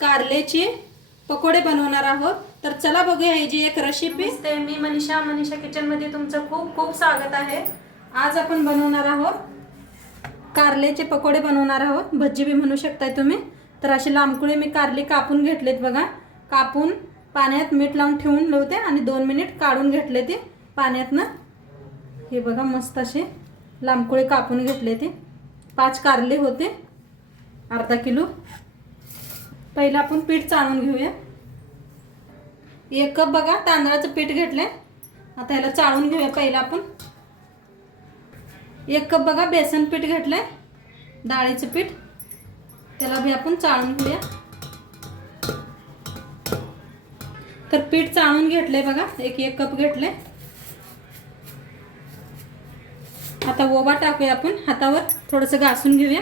कारल्याचे पकोडे बनवणार आहोत। तर चला बघूया ही जी एक रेसिपी। मी मनीषा किचन मध्ये तुमचं खूप खूप स्वागत आहे। आज आपण बनवणार आहोत कारल्याचे पकोडे बनवणार आहोत, भज्जी भी म्हणू शकताय तुम्ही। तर असे लांबकुळे मी कारली कापून घेतलेत बघा। कापून पाण्यात मीठ लावून ठेवून होते आणि 2 मिनिट काढून घेतले ते पाण्यातनं। हे बघा मस्त असे लांबकुळे कापून घेतले ते। 5 कारले होते, अर्धा किलो। पहिला आपण पीठ चाळून घेऊया। 1 कप बघा तांदळाचं पीठ घेतलंय। आता याला चाळून घेऊया पहिला आपण। 1 कप बघा बेसन पीठ घेतलंय, डाळीचं पीठ, त्याला भी आपण चाळून घेऊया। तर पीठ चाळून घेतलंय बघा, 1 कप घेतलंय। आता ओवा टाकूया आपण, हातावर थोडंसं घासून घेऊया।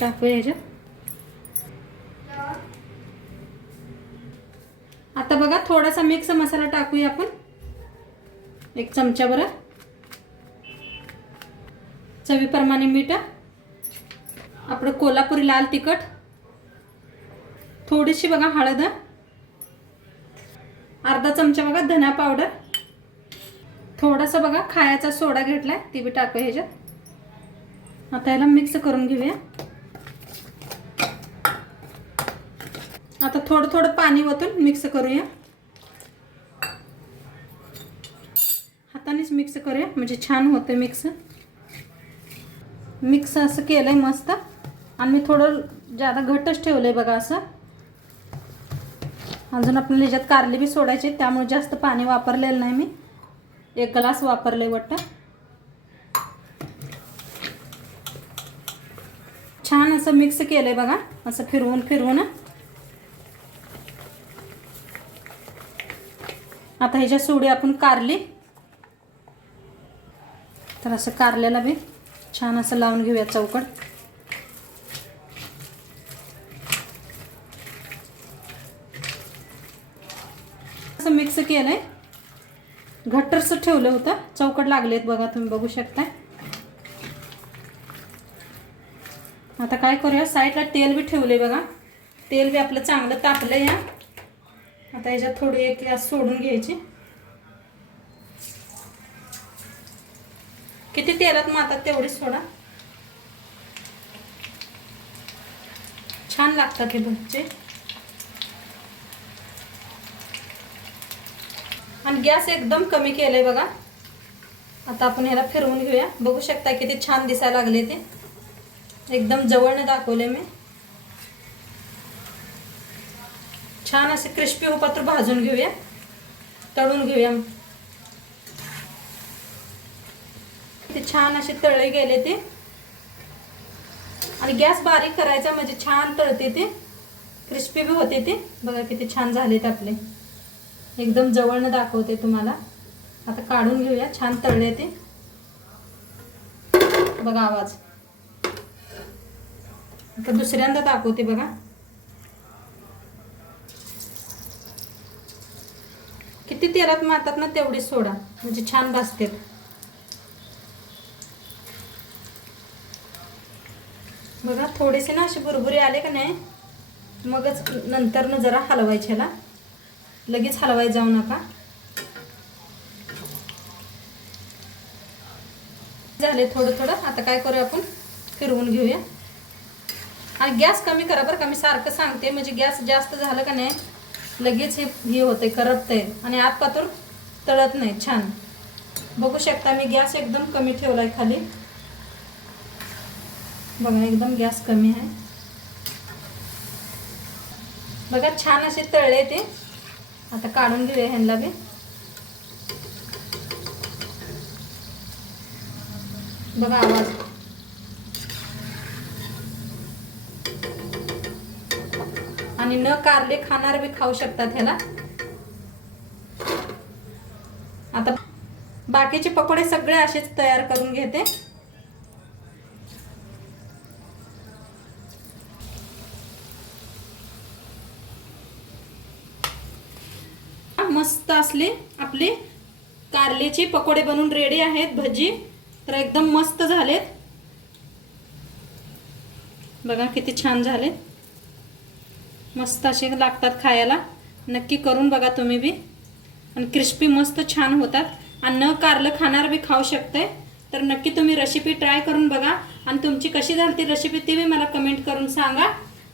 टाकूया ह्याच्यात। आता बघा थोडासा मिक्स मसाला टाकूया आपण, 1 चमचा भर। चवीप्रमाणे मीठ, आपलं कोल्हापुरी लाल तिखट, थोडीशी बघा हळद, अर्धा चमचा बघा धना पावडर, थोडासा बघा खायचा सोडा घेतलाय, ते बी टाकूया ह्याच्यात। आता याला मिक्स करून घेऊया। आता थोडं थोडं पाणी ओतून मिक्स करूया। हातानेच मिक्स करूया म्हणजे छान होते मिक्स। मिक्स असं केलंय मस्त, आणि मी थोडं ज्यादा घट्टच ठेवलंय बघा असं। अजून आपल्याला ह्याच्यात कारली बी सोडायचे, त्यामुळे जास्त पाणी वापरलेलं नाही मी, 1 ग्लास वापरले वाटतं। छान असं मिक्स केलंय बघा, असं फिरवून फिरवून। आता ह्याच्या सोडी आपण कारली, तर असं कारल्याला बी छान असं लावून घेऊया चौकट। असं मिक्स केलंय, घट्टरसं ठेवलं होतं, चौकट लागलेत बघा, तुम्ही बघू शकता। आता काय करूया, साईडला तेल बी ठेवले बघा, तेल बी आपलं चांगलं तापलंय। आता ह्याच्यात थोडी 1 ग्लास सोडून घ्यायची। किती तेलात मातात तेवढी सोडा, छान लागतात हे भज्जे। आणि गॅस एकदम कमी केलंय बघा। आता आपण ह्याला फिरवून घेऊया, बघू शकता किती छान दिसायला लागले ते, एकदम जवळनं दाखवले मी। छान असे क्रिस्पी होपात्र भाजून घेऊया, तळून घेऊया। ते छान असे तळले गेले ते, आणि गॅस बारीक करायचा म्हणजे छान तळते ते, क्रिस्पी भी होते ते। बघा किती छान झालेत आपले, एकदम जवळनं दाखवते तुम्हाला। आता काढून घेऊया, छान तळले ते बघा आवाज। आता दुसऱ्यांदा दाखवते बघा, किती तेलात मारतात ना तेवढी सोडा म्हणजे छान भाजते। बघा थोडेसे ना असे बुरबुरे आले का नाही, मगच नंतर न जरा हलवायचे, ह्याला लगेच हलवाय जाऊ नका। झाले थोडं थोडं, आता काय करूया आपण फिरवून घेऊया। आणि गॅस कमी करा बरं का, मी सारखं सांगते, म्हणजे गॅस जास्त झालं का नाही लगेच हे होते, करपतंय आणि आत पातूर तळत नाही छान। बघू शकता मी गॅस एकदम कमी ठेवलाय खाली, बघा एकदम गॅस कमी आहे। बघा छान असे तळले ते। आता काढून घेऊया ह्यांना बी। बघा आवाज, आणि न कारले खाणार बी खाऊ शकतात ह्याला। आता बाकीचे पकोडे सगळे असेच तयार करून घेते। मस्त असले आपले कारल्याचे पकोडे बनून रेडी आहेत, भजी तर एकदम मस्त झालेत। बघा किती छान झाले, मस्त असे लागतात खायला. नक्की करून बघा तुम्ही बी. आणि क्रिस्पी मस्त छान होतात. आणि न कारलं खाणार बी खाऊ शकते. तर नक्की तुम्ही रेसिपी ट्राय करून बघा. आणि तुमची कशी झाली ती रेसिपी ती बी मला कमेंट करून सांगा.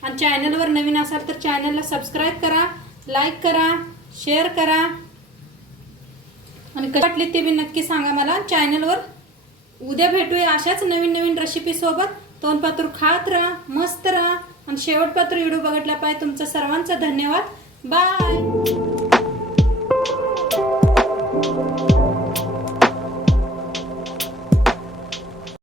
आणि चॅनलवर नवीन असाल तर चॅनलला सबस्क्राईब करा, लाईक करा, शेअर करा. आणि कशी वाटली ती बी नक्की सांगा मला. चॅनलवर उद्या भेटूया अशाच नवीन नवीन रेसिपी सोबत. तोंडपातूर खात राहा, मस्त राहा. आणि शेवटपात्र व्हिडिओ बघितला पाहिजे. तुमचं सर्वांचं धन्यवाद. बाय.